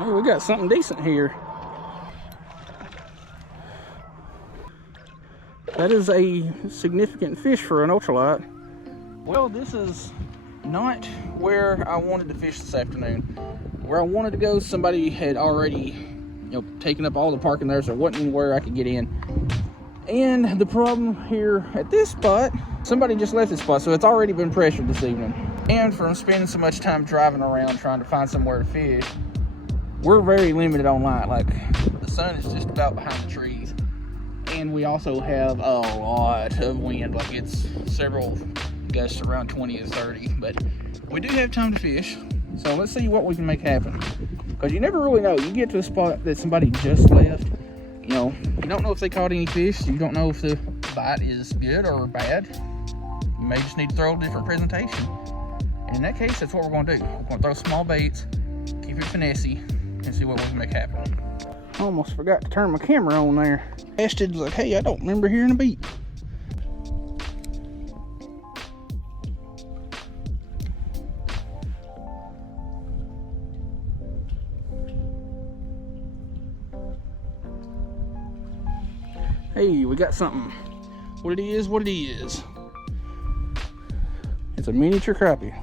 Hey, we got something decent here. That is a significant fish for an ultralight. Well, this is not where I wanted to fish this afternoon. Where I wanted to go, somebody had already, taken up all the parking there, so there wasn't anywhere I could get in. And the problem here at this spot, somebody just left this spot, so it's already been pressured this evening. And from spending so much time driving around trying to find somewhere to fish, we're very limited on light. Like, the sun is just about behind the trees. And we also have a lot of wind, like it's several gusts around 20 to 30. But we do have time to fish, so let's see what we can make happen. Because you never really know. You get to a spot that somebody just left, you don't know if they caught any fish. You don't know if the bite is good or bad. You may just need to throw a different presentation. And in that case, that's what we're going to do. We're going to throw small baits, keep it finessey, and see what we can make happen. I almost forgot to turn my camera on there. Ashton's like, hey, I don't remember hearing a beat. Hey, we got something. What it is. It's a miniature crappie.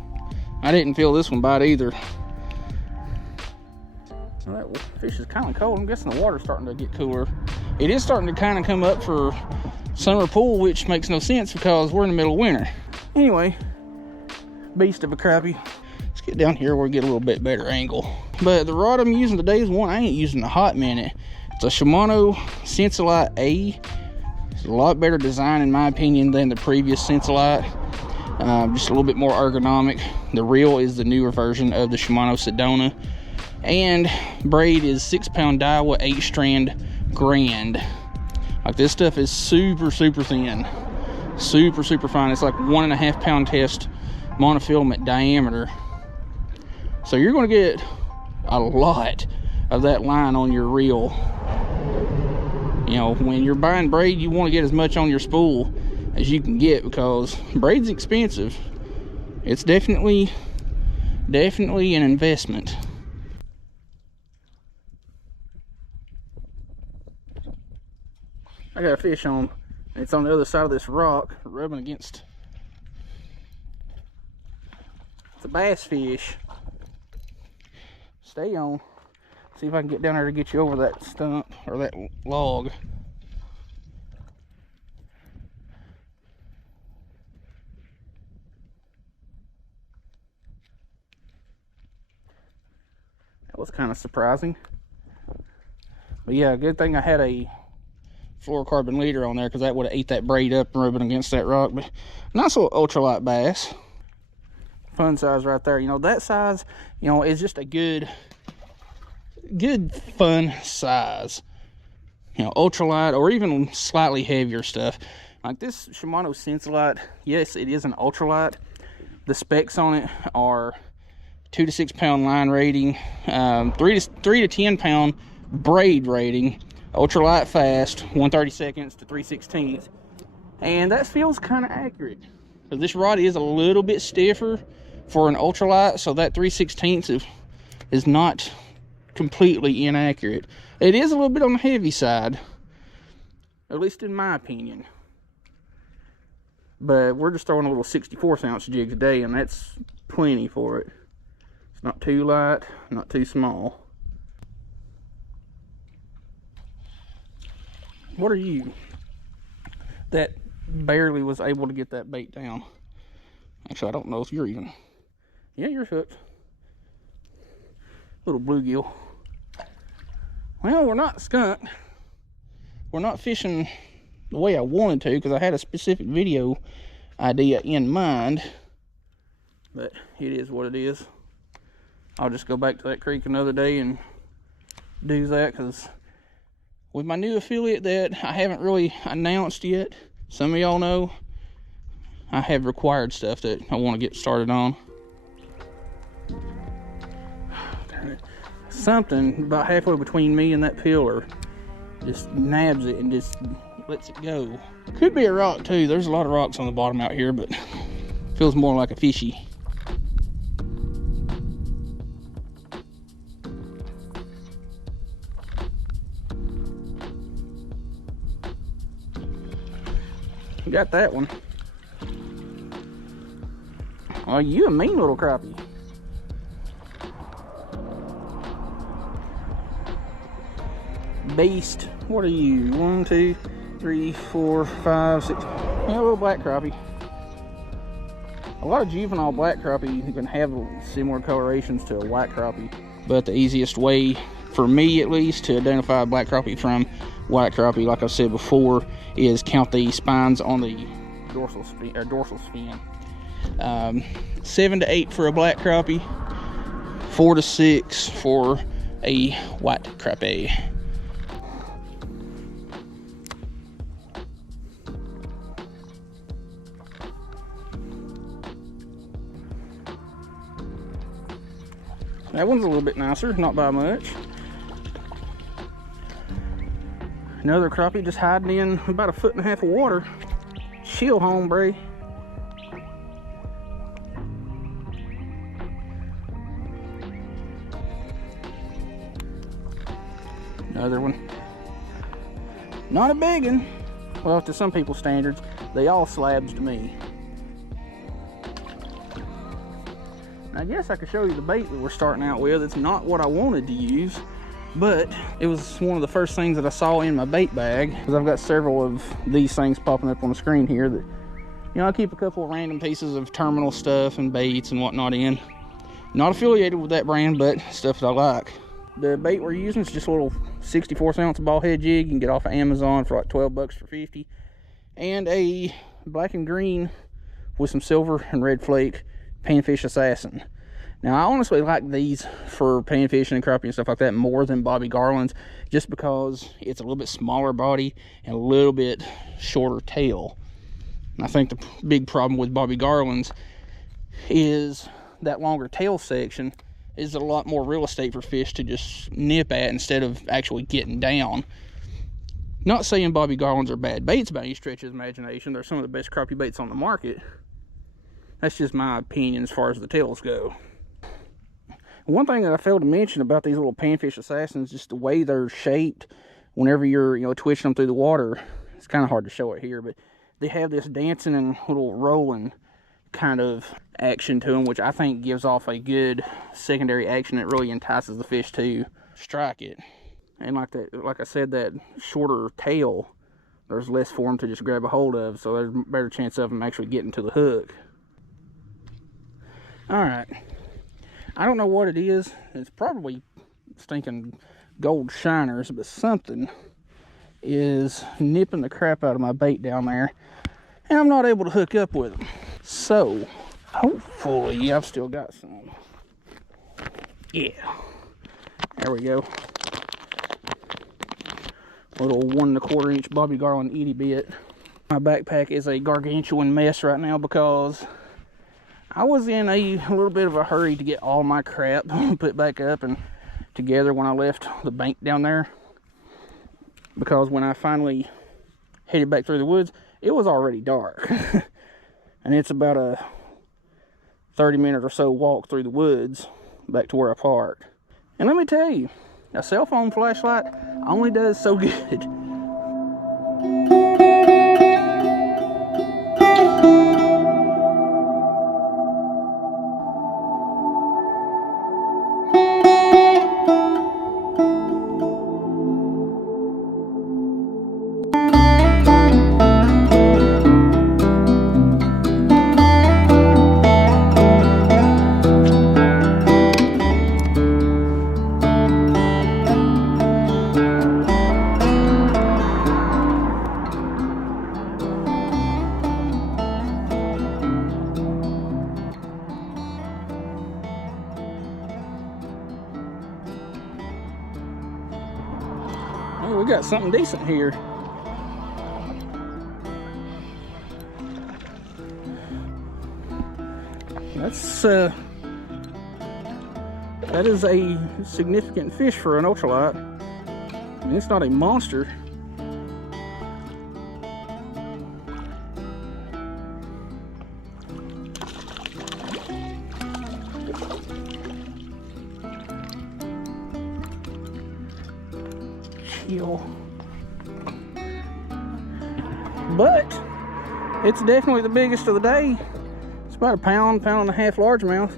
I didn't feel this one bite either. Well, that fish is kind of cold. I'm guessing the water's starting to get cooler. It is starting to kind of come up for summer pool, which makes no sense because we're in the middle of winter. Anyway, beast of a crappie. Let's get down here where we get a little bit better angle. But the rod I'm using today is one I ain't used in a hot minute. It's a Shimano Sensolite A. It's a lot better design in my opinion than the previous Sensolite. Just a little bit more ergonomic. The reel is the newer version of the Shimano Sedona. And braid is 6-pound Daiwa 8-strand Grand. Like, this stuff is super thin. Super fine. It's like 1.5 pound test monofilament diameter. So you're going to get a lot of that line on your reel. When you're buying braid, you want to get as much on your spool as you can get because braid's expensive. It's definitely an investment. I got a fish on. It's on the other side of this rock, rubbing against. It's a bass fish. Stay on. See if I can get down there to get you over that stump or that log. That was kind of surprising. But yeah, good thing I had a fluorocarbon leader on there because that would have ate that braid up and rubbing against that rock. But nice little ultralight bass. Fun size right there. That size, is just a good fun size. Ultralight or even slightly heavier stuff. Like this Shimano Sensolite, yes, it is an ultralight. The specs on it are 2 to 6 pound line rating, 3 to 10 pound braid rating, ultralight fast, 1/32 to 3/16, and that feels kind of accurate. So this rod is a little bit stiffer for an ultralight, so that 3/16 is not completely inaccurate. It is a little bit on the heavy side, at least in my opinion. But we're just throwing a little 64th ounce jig today, and that's plenty for it. It's not too light, not too small. What are you? That barely was able to get that bait down. Actually, I don't know if you're even. Yeah, you're hooked. Little bluegill. Well, we're not skunked. We're not fishing the way I wanted to because I had a specific video idea in mind. But it is what it is. I'll just go back to that creek another day and do that because with my new affiliate that I haven't really announced yet, some of y'all know, I have required stuff that I want to get started on. Something about halfway between me and that pillar just nabs it and just lets it go. Could be a rock too. There's a lot of rocks on the bottom out here, but feels more like a fishy. got that one. Oh, you a mean little crappie. Beast. What are you? 1, 2, 3, 4, 5, 6. Yeah, a little black crappie. A lot of juvenile black crappie can have similar colorations to a white crappie, but the easiest way, for me at least, to identify a black crappie from white crappie, like I said before, is count the spines on the dorsal fin. 7 to 8 for a black crappie, 4 to 6 for a white crappie. That one's a little bit nicer, not by much. Another crappie just hiding in about 1.5 feet of water. Chill, hombre. Another one. Not a big one. Well, to some people's standards, they all slabs to me. I guess I could show you the bait that we're starting out with. It's not what I wanted to use, but it was one of the first things that I saw in my bait bag, because I've got several of these things popping up on the screen here that, you know, I keep a couple of random pieces of terminal stuff and baits and whatnot in. Not affiliated with that brand, but stuff that I like. The bait we're using is just a little 64 ounce ball head jig. You can get off of Amazon for like 12 bucks for 50. And a black and green with some silver and red flake panfish assassin. Now, I honestly like these for panfishing and crappie and stuff like that more than Bobby Garland's, just because it's a little bit smaller body and a little bit shorter tail. And I think the big problem with Bobby Garland's is that longer tail section is a lot more real estate for fish to just nip at instead of actually getting down. Not saying Bobby Garland's are bad baits by any stretch of the imagination. They're some of the best crappie baits on the market. That's just my opinion as far as the tails go. One thing that I failed to mention about these little panfish assassins, just the way they're shaped whenever you're, you know, twitching them through the water. It's kind of hard to show it here, but they have this dancing and little rolling kind of action to them, which I think gives off a good secondary action that really entices the fish to strike it. And like I said, that shorter tail, there's less for them to just grab a hold of, so there's a better chance of them actually getting to the hook. Alright, I don't know what it is. It's probably stinking gold shiners, but something is nipping the crap out of my bait down there, and I'm not able to hook up with them. So, hopefully I've still got some. Yeah, there we go. Little 1 1/4 inch Bobby Garland itty bit. My backpack is a gargantuan mess right now because I was in a little bit of a hurry to get all my crap put back up and together when I left the bank down there, because when I finally headed back through the woods, it was already dark. And it's about a 30-minute or so walk through the woods back to where I parked. And let me tell you, a cell phone flashlight only does so good. Oh, we got something decent here. That is a significant fish for an ultralight. I mean, it's not a monster. Chill. But It's definitely the biggest of the day. It's about a pound, pound and a half largemouth,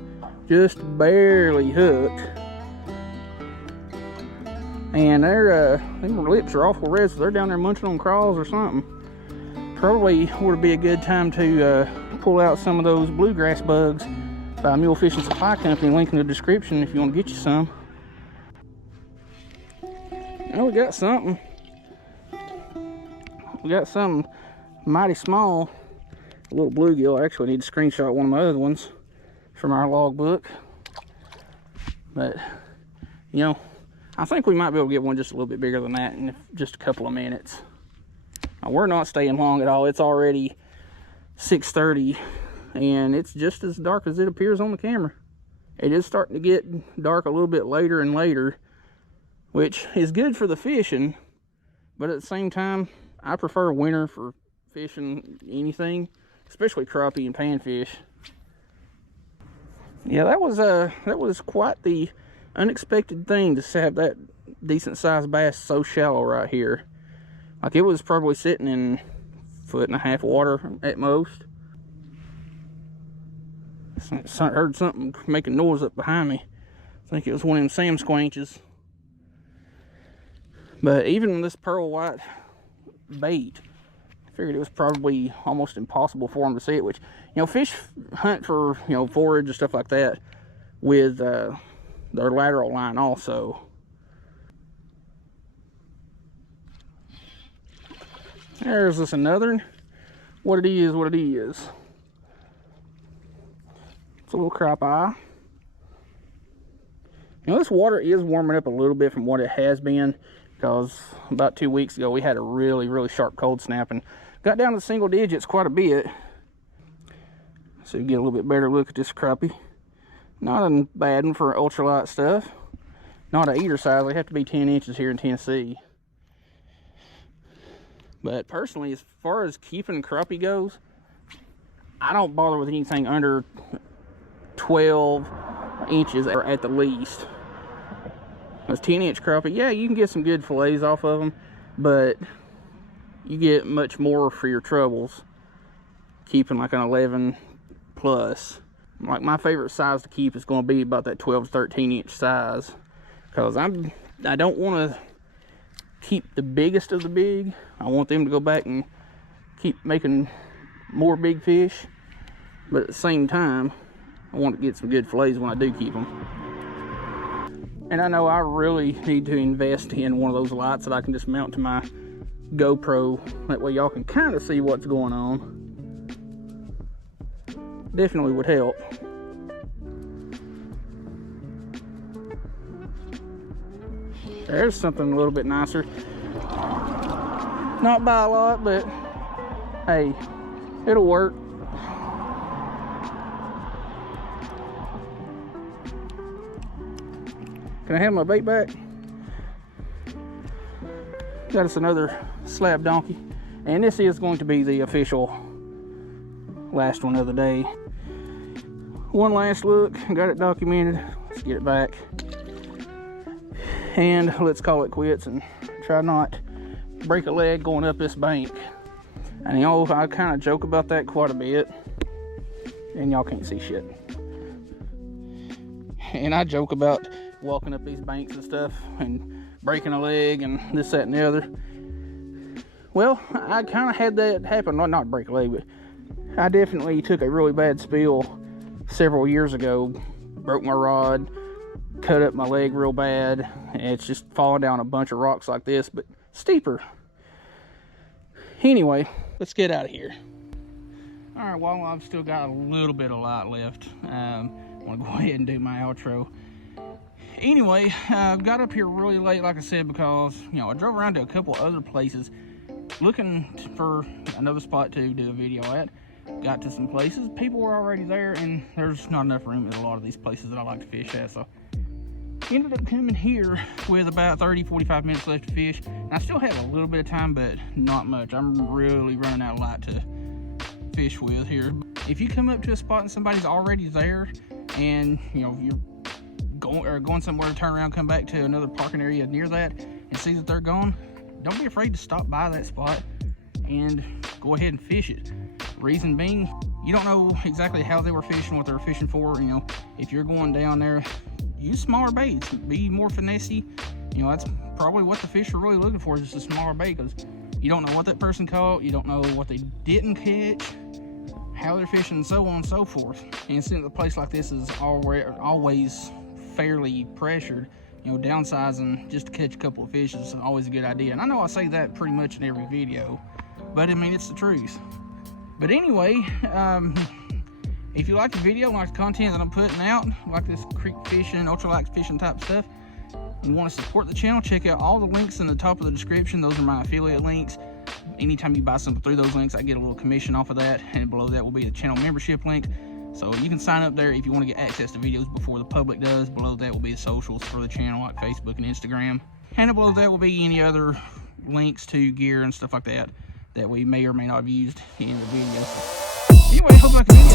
just barely hooked. And their lips are awful red, so they're down there munching on crawls or something. Probably would be a good time to pull out some of those bluegrass bugs by Mule Fishing Supply Company. Link in the description if you want to get you some. Oh, we got something. We got something mighty small. A little bluegill. I actually need to screenshot one of my other ones from our logbook. But, you know, I think we might be able to get one just a little bit bigger than that in just a couple of minutes. Now, we're not staying long at all. It's already 6:30 and it's just as dark as it appears on the camera. It is starting to get dark a little bit later and later, which is good for the fishing, but at the same time, I prefer winter for fishing anything, especially crappie and panfish. Yeah, that was quite the unexpected thing to have that decent sized bass so shallow right here. Like, it was probably sitting in 1.5 foot water at most. I heard something making noise up behind me. I think it was one of them Sam Squanches. But even this pearl white bait, I figured it was probably almost impossible for them to see it, which, you know, fish hunt for, you know, forage and stuff like that with their lateral line also. There's this another. What it is, what it is. It's a little crappie. You know, this water is warming up a little bit from what it has been, because about 2 weeks ago we had a really sharp cold snap and got down to single digits quite a bit. So you get a little bit better look at this crappie. Not a bad one for ultralight stuff. Not a eater size. They have to be 10 inches here in Tennessee. But personally, as far as keeping crappie goes, I don't bother with anything under 12 inches or at the least. Those 10-inch crappie, yeah, you can get some good fillets off of them, but you get much more for your troubles keeping like an 11 plus. Like, my favorite size to keep is going to be about that 12 to 13 inch size, because I don't want to keep the biggest of the big. I want them to go back and keep making more big fish, but at the same time I want to get some good fillets when I do keep them. And I know I really need to invest in one of those lights that I can just mount to my GoPro. That way y'all can kind of see what's going on. Definitely would help. There's something a little bit nicer. Not by a lot, but hey, it'll work. Can I have my bait back? Got us another slab donkey. And this is going to be the official last one of the day. One last look, got it documented. Let's get it back. And let's call it quits and try not break a leg going up this bank. And y'all, I kind of joke about that quite a bit, and y'all can't see shit. And I joke about walking up these banks and stuff and breaking a leg and this, that, and the other. Well, I kind of had that happen. Not break a leg, but I definitely took a really bad spill several years ago. Broke my rod, cut up my leg real bad, and it's just falling down a bunch of rocks like this, but steeper. Anyway, let's get out of here. All right, well, I've still got a little bit of light left. I want to go ahead and do my outro. Anyway, I got up here really late, like I said, because, you know, I drove around to a couple other places looking for another spot to do a video at. Got to some places, people were already there, and there's not enough room at a lot of these places that I like to fish at, so ended up coming here with about 30-45 minutes left to fish. And I still have a little bit of time, but not much. I'm really running out of light to fish with here. If you come up to a spot and somebody's already there, and you know you're going somewhere to turn around, come back to another parking area near that, and see that they're gone, don't be afraid to stop by that spot and go ahead and fish it. Reason being, you don't know exactly how they were fishing, what they were fishing for. You know, if you're going down there, use smaller baits, be more finessey. You know, that's probably what the fish are really looking for, is just a smaller bait, because you don't know what that person caught, you don't know what they didn't catch, how they're fishing, and so on and so forth. And since a place like this is always fairly pressured, you know, downsizing just to catch a couple of fish is always a good idea. And I know I say that pretty much in every video, but I mean, it's the truth. But anyway, if you like the video, like the content that I'm putting out, like this creek fishing, ultralight fishing type stuff, you want to support the channel, check out all the links in the top of the description. Those are my affiliate links. Anytime you buy something through those links, I get a little commission off of that, and below that will be the channel membership link. So you can sign up there if you want to get access to videos before the public does. Below that will be the socials for the channel, like Facebook and Instagram. And below that will be any other links to gear and stuff like that that we may or may not have used in the video. Anyway, hope you like the video.